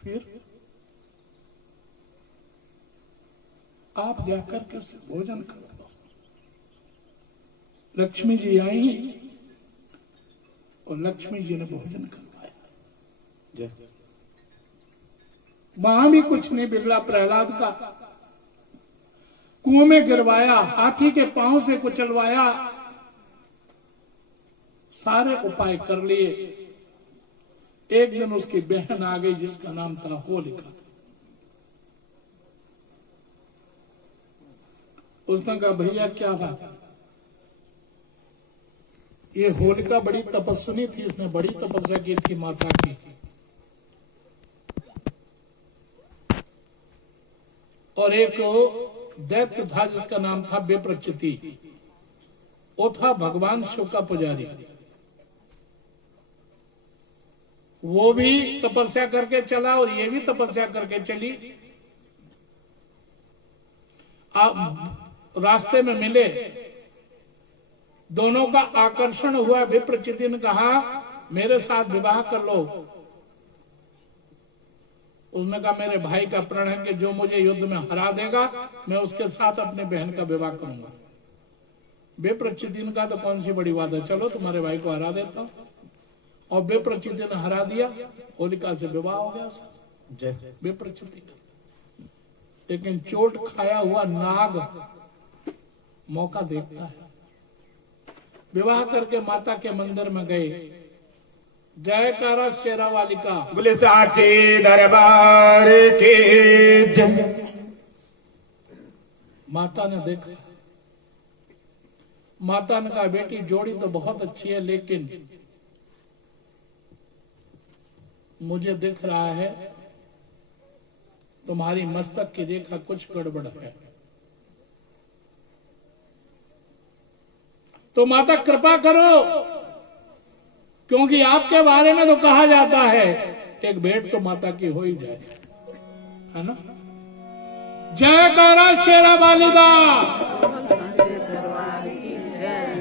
फिर आप जाकर के उसे भोजन करो। लक्ष्मी जी आई और लक्ष्मी जी ने भोजन करवाया। वहां भी कुछ नहीं बिगड़ा। प्रहलाद का कुएं में गिरवाया, हाथी के पांव से कुचलवाया, सारे उपाय कर लिए। एक दिन उसकी बहन आ गई जिसका नाम था होलिका। उसने कहा भैया क्या बात है? ये होलिका बड़ी तपस्विनी थी, इसने बड़ी तपस्या की थी माता की। और एक दैत्य था जिसका नाम था विप्रचिति, वो था भगवान शिव का पुजारी। वो भी तपस्या करके चला और ये भी तपस्या करके चली। रास्ते में मिले, दोनों का आकर्षण हुआ। विप्रचिति ने कहा मेरे साथ विवाह कर लो। उसने कहा मेरे भाई का प्रण है कि जो मुझे युद्ध में हरा देगा मैं उसके साथ अपने बहन का विवाह करूंगा। विप्रचिति ने कहा तो कौन सी बड़ी बात है, चलो तुम्हारे भाई को हरा देता हूं। और विप्रचिति ने हरा दिया, होलिका से विवाह हो गया उसका विप्रचिति का। लेकिन चोट खाया हुआ नाग मौका देखता है। विवाह करके माता के मंदिर में गए। जयकारा शेरा वाली का बोले साचे दरबार के जय। माता ने देखा, माता ने कहा बेटी जोड़ी तो बहुत अच्छी है लेकिन मुझे दिख रहा है तुम्हारी मस्तक की रेखा कुछ गड़बड़ है। तो माता कृपा करो, क्योंकि आपके बारे में तो कहा जाता है एक भेंट तो माता की हो ही जाए, है ना। जयकारा शेरा वालिदा।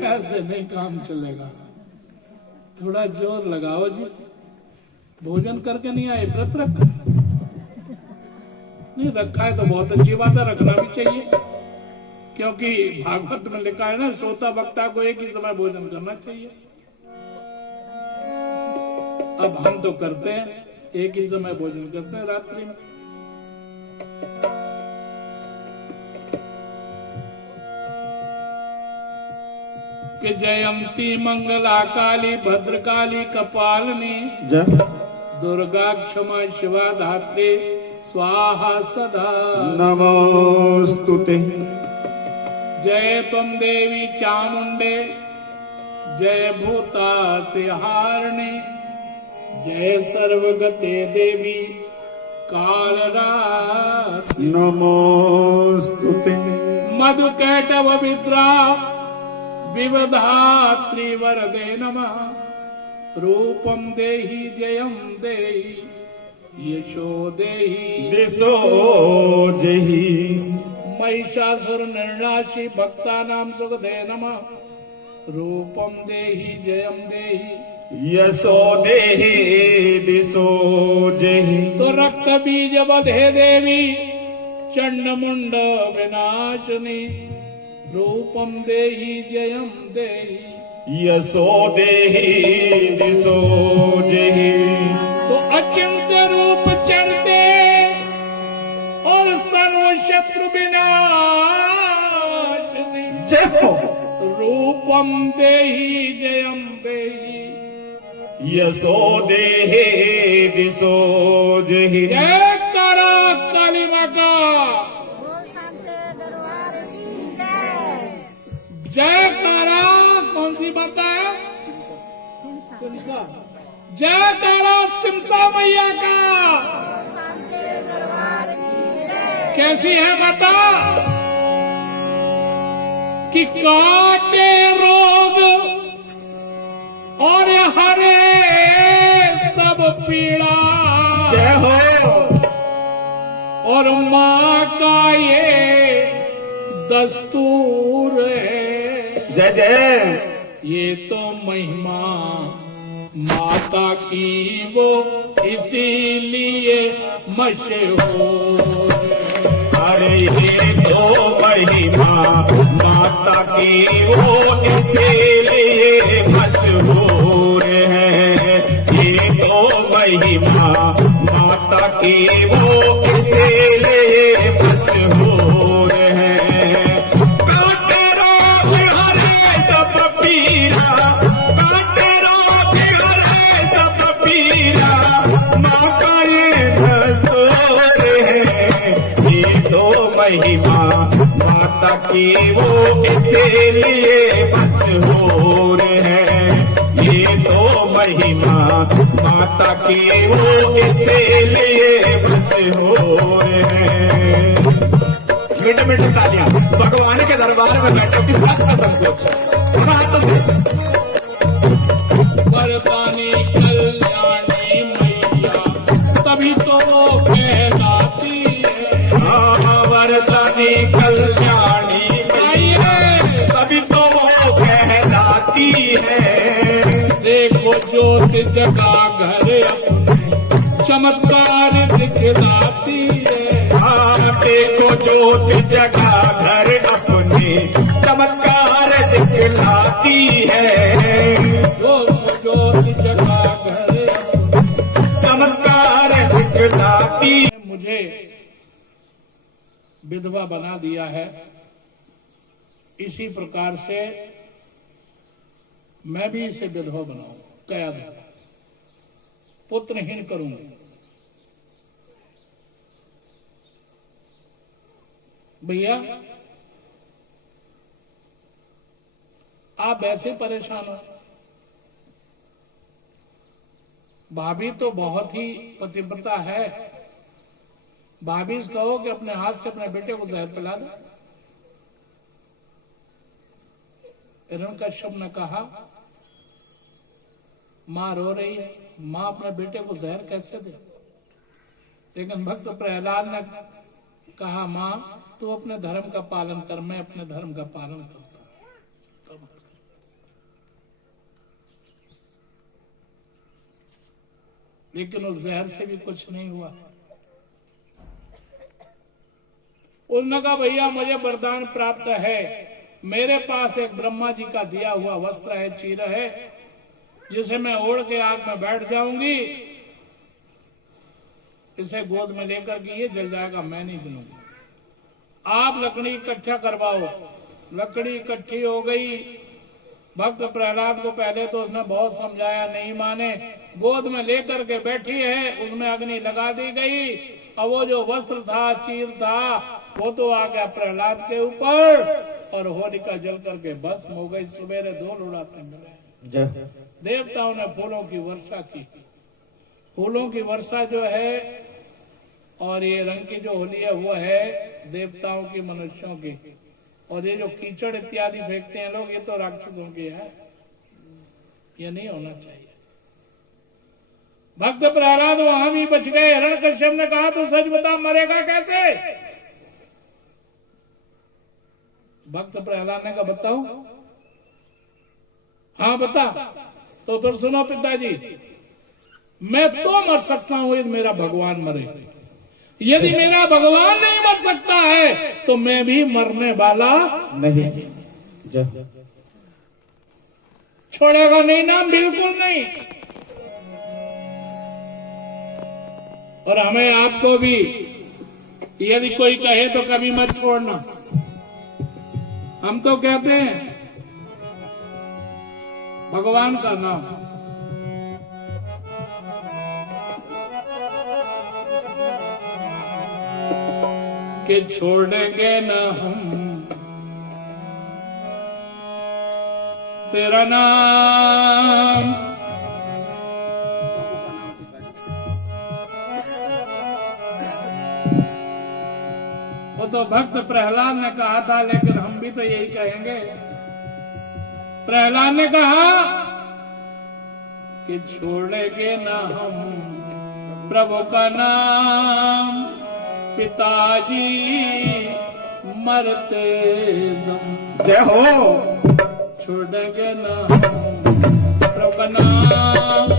ऐसे नहीं काम चलेगा, थोड़ा जोर लगाओ जी। भोजन करके नहीं आए, व्रत रख नहीं रखा है तो बहुत अच्छी बात है, रखना भी चाहिए। क्योंकि भागवत में लिखा है ना, श्रोता वक्ता को एक ही समय भोजन करना चाहिए। अब हम तो करते हैं, एक ही समय भोजन करते हैं रात्रि में। कि जयंती मंगला काली भद्रकाली कपालिनी दुर्गा क्षमा शिवा धात्री स्वाहा सदा नमोस्तुते। जय तुम देवी चामुंडे जय भूता तिहारिणी जय सर्वगते देवी कालरात्रि नमोस्तुते। मधुकैटभ विद्रा विवधात्री वरदे नमः। रूपम देहि जयम देहि यशो देहि दिशो जहि। महिषासुर निर्नाशी भक्तानां सुखदे नमः। रूपम देहि जयम देहि यशो देहि दिशो जहि। तो रक्त बीज बधे देवी चंड मुंड विनाशनी। रूपम देहि जयम देहि यशो देहि दिशो जहि। तो अचिंत्य रूप चरते और सर्व शत्रु विनाशनी। जय हो। रूपम देहि जयम देहि यशो देहि दिशो जहि। जय करा काली माँ का जय करा। कौन सी माता है? सिमसा। जय करा सिमसा मैया का। कैसी है माता? कि काटे रोग और हरे सब पीड़ा। जय हो। और माँ का ये दस्तूर है। जय जय। ये तो महिमा माता की वो इसीलिए मशहूर है। अरे ये तो महिमा माता की वो इसीलिए मशहूर है। ये तो महिमा माता की वो इसीलिए मशहूर है। काटे रोग हरे सब पीरा, काटे रोग हरे सब पीरा, माँ का ये दस्तूर है। ये तो महिमा माता की वो इसीलिए मशहूर है। ये तो महिमा माता की वो इसीलिए मशहूर है। मीठे मीठे तालियां भगवान के दरबार में बैठो, किस बात का संकोच? थोड़ा हाथों से वरदानी कल्याणी मैया तभी तो वो कहलाती है। वरदानी कल्याणी मैया तभी तो वो कहलाती है। देखो ज्योत जगा घर अपने चमत्कार दिखलाती है। देखो ज्योत जगा घर अपने चमत्कार दिखलाती है। वो ज्योत जगा घर अपने चमत्कार दिखलाती। मुझे विधवा बना दिया है, इसी प्रकार से मैं भी इसे विधवा बनाऊं, कया दूं, पुत्रहीन करूंगा। भैया आप ऐसे परेशान हो, भाभी तो बहुत ही पतिव्रता है। भाभी से कहो कि अपने हाथ से अपने बेटे को जहर पिला दे। हिरण्यकश्यप ने कहा मां रो रही है, मां अपने बेटे को जहर कैसे दे? लेकिन भक्त प्रहलाद ने कहा मां तू अपने धर्म का पालन कर, मैं अपने धर्म का पालन करता हूं। लेकिन उस जहर से भी कुछ नहीं हुआ। उसने कहा भैया मुझे वरदान प्राप्त है, मेरे पास एक ब्रह्मा जी का दिया हुआ वस्त्र है, चीर है, जिसे मैं ओढ़ के आग में बैठ जाऊंगी, इसे गोद में लेकर के ये जल जाएगा, मैं नहीं जलूंगी। आप लकड़ी इकट्ठा करवाओ। लकड़ी इकट्ठी हो गई। भक्त प्रहलाद को पहले तो उसने बहुत समझाया, नहीं माने। गोद में लेकर के बैठी है, उसमें अग्नि लगा दी गई। अब वो जो वस्त्र था, चीर था, वो तो आ गया प्रहलाद के ऊपर और होलिका जल करके भस्म हो गई। सवेरे धूल उड़ाते मिले। देवताओं ने फूलों की वर्षा की। फूलों की वर्षा जो है और ये रंग की जो होली है वो है देवताओं की, मनुष्यों की। और ये जो कीचड़ इत्यादि फेंकते हैं लोग, ये तो राक्षसों की है। ये नहीं होना चाहिए। भक्त प्रहलाद वहां भी बच गए। हिरण्यकश्यप ने कहा तू सच बता, मरेगा कैसे? भक्त प्रहलाद ने कहा बताऊं? हाँ बता। तो फिर सुनो पिताजी, मैं तो मर सकता हूं यदि मेरा भगवान मरे। यदि मेरा भगवान नहीं मर सकता है तो मैं भी मरने वाला नहीं। छोड़ेगा नहीं नाम, बिल्कुल नहीं। और हमें आपको भी यदि कोई कहे तो कभी मत छोड़ना। हम तो कहते हैं भगवान का नाम। कि छोड़ेंगे न हम तेरा नाम। वो तो भक्त प्रहलाद ने कहा था, लेकिन हम भी तो यही कहेंगे। प्रहलाद ने कहा कि छोड़ेंगे ना हम प्रभु का नाम, पिताजी मरते दम। जय हो। छोड़ेंगे ना हम प्रभु का नाम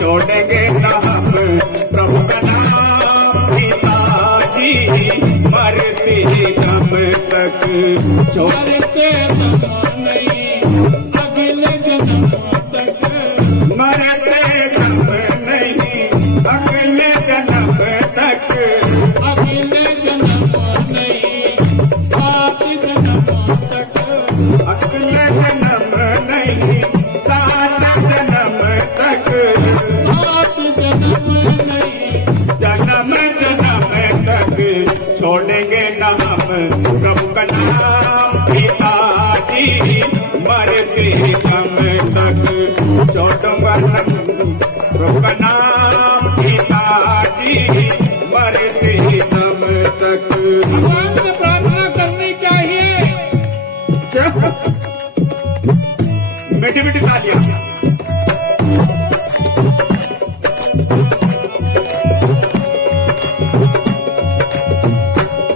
छोड़ेंगे ना हम प्रभु का नाम पिताजी मरते दम तक मरते दम नहीं अगले जन्म तक मरते दम नहीं अगले जन्म तक अगले जन्म नहीं 7 जन्म तक अगले जन्म नहीं 7 जन्म तक 7 जन्म नहीं जन्म जन्म तक छोड़ेंगे ना हम प्रभु का नाम पिताजी मरते दम तक छोड़ूंगा हम प्रभु का नाम पिताजी मरते दम तक भगवान से प्रार्थना करनी चाहिए। मीठी मीठी तालियां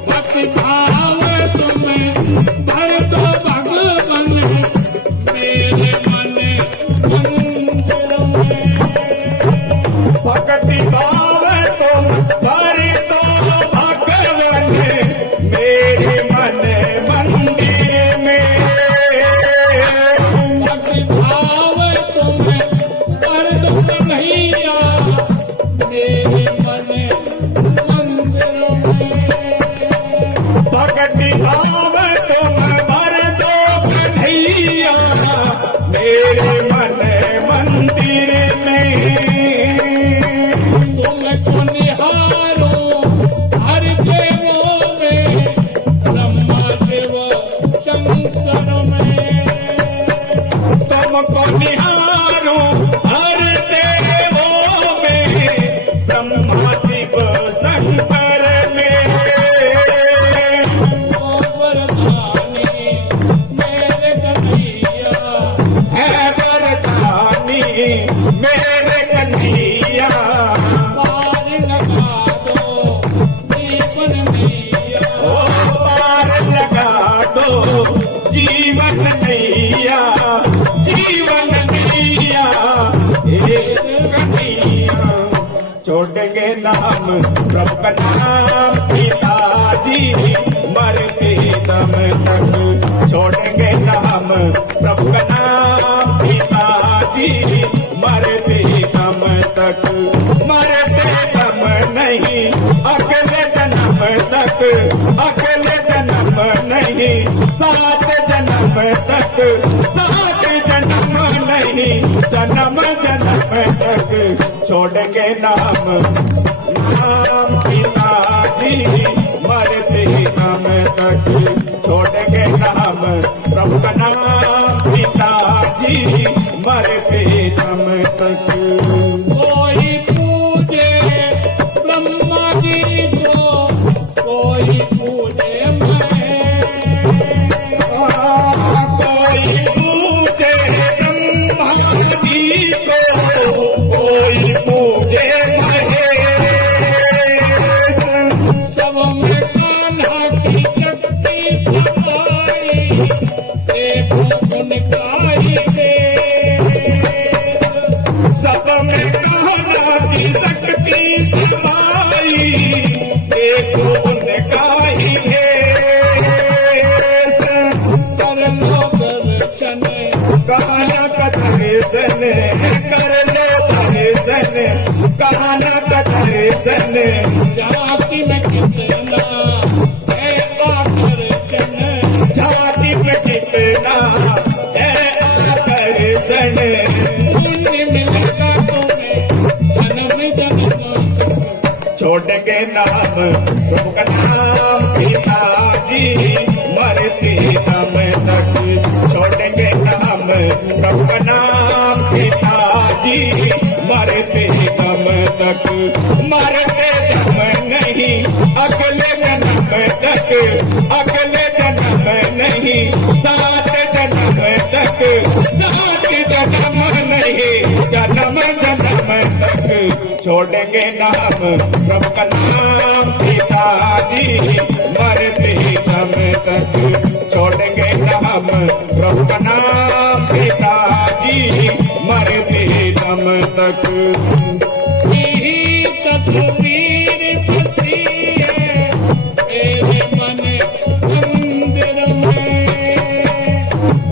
भक्ति भाव तुम्हें भर दो भगवान मेरे मन मंदिर में भक्ति भाव तुम भर दो भगवान मेरे मन मंदिर में भक्ति भाव तुम्हें भर दो कन्हैया मेरे मन मंदिर में भक्ति भाव तुम भर दो कन्हैया मेरे मन मंदिर में तुमको निहारो हर देवों में ब्रह्मा शिव शंकर में तुमको निहारो हर देवों में ब्रह्मा शिव शंकर में ओ वरदानी मेरे कन्हैया है वरदानी मेरे कन्हैया पार लगा दो जीवन मैया ओ पार लगा दो जीवन नैया जीवन नैया एक कन्हैया छोड़ेंगे नाम प्रभु का नाम पिताजी मरते दम तक छोड़ेंगे नाम प्रभु का नाम पिताजी मरते दम तक मरते दम नहीं अगले जन्म तक अगले जन्म नहीं 7 जन्म तक 7 जन्म नहीं जन्म जन्म तक छोड़ेंगे नाम नाम पिताजी मरते दम तक छोड़ेंगे नाम प्रभु का नाम पिताजी मरते दम तक कोई पूजे ब्रह्मा जी को कोई पूजे मैं कोई पूजे ब्रह्मा जी को कोई पूजे महेश सब में कान्हा की शक्ति समाई देखो उनका ही देश सब में कान्हा की शक्ति समाई देखो उनका ही भेष कर लो दर्शन कान्हा का दर्शन कर लो दर्शन कान्हा का दर्शन जाति में कितना है आकर्षण जाति पे कितना है आकर्षण पुण्य मिलेगा तुम्हें जन्म जन्म छोड़ के नाम प्रभु का नाम पिताजी मरते दम तक छोड़ेंगे नाम प्रभु का नाम पिताजी मरते दम तक मरते दम नहीं अगले जन्म तक अगले जन्म नहीं 7 जन्म तक 7 जन्म नहीं जन्म जन्म तक छोड़ेंगे नाम प्रभु का नाम पिताजी मरते दम तक छोड़ेंगे प्रभु का नाम पिताजी मरते दम तक। यही तस्वीर बसी है मेरे मन मंदिर में,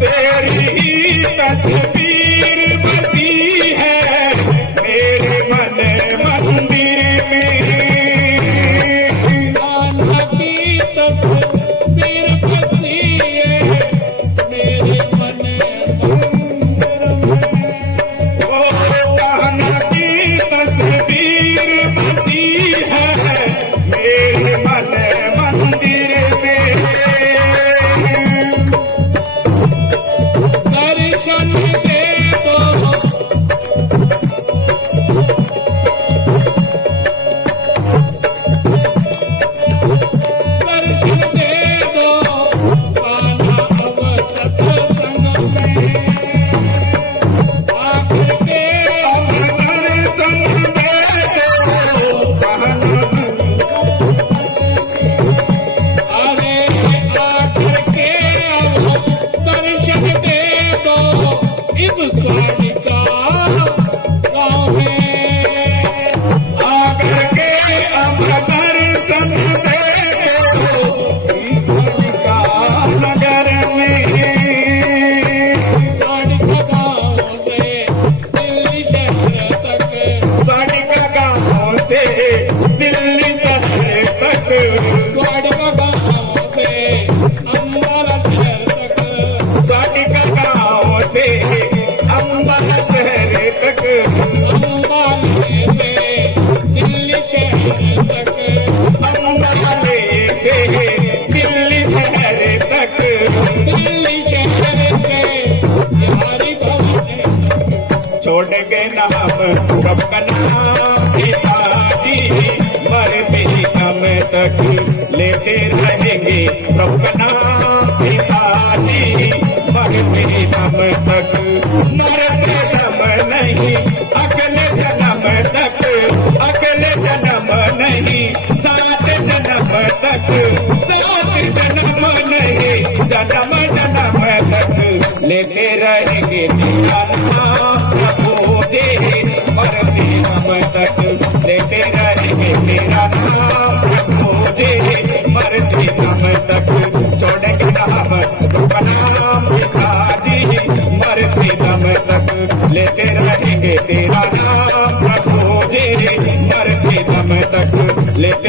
तेरी ही तस्वीर बसी है मेरे मन मंदिर में। कान्हा की तस्वीर बसी है मेरे मन मंदिर में। ओ कान्हा की तस्वीर बसी है मेरे मन मंदिर में। दर्शन दे दो दर्शन दे दो कान्हा अब सत्संग में आकर के दर्शन दे दो अरे आकर के अब दर्शन दे दो इस स्वामिका गाँव में। आकर के अब दर्शन दे दो का नगर में। स्वामिका गाँव से दिल्ली शहर तक, साड़िका गाँव से दिल्ली शहर तक। स्वामिका गाँव से अम्बाला शहर तक, साड़िका गाँव से अम्बाला शहर तक। अम्बाले से दिल्ली शहर तक, अम्बाले से दिल्ली शहर तक। दिल्ली शहर से बिहारी भवन छोड़ के नाम कब का नाम पिताजी मरते दम तक लेते रहेंगे कब का नाम पिताजी मरते दम तक। मरते दम नहीं अगले जन्म तक, अगले जन्म नहीं सात जन्म तक, सात जन्म नहीं जन्म जन्म तक लेते रहेंगे तेरा नाम प्रभु जी मरते दम तक। लेते रहेंगे तेरा नाम प्रभु जी मरते दम तक। छोड़ेंगे नाम का नाम पिताजी मरते दम तक। लेते रहेंगे तेरा नाम प्रभु जी मरते दम तक। लेते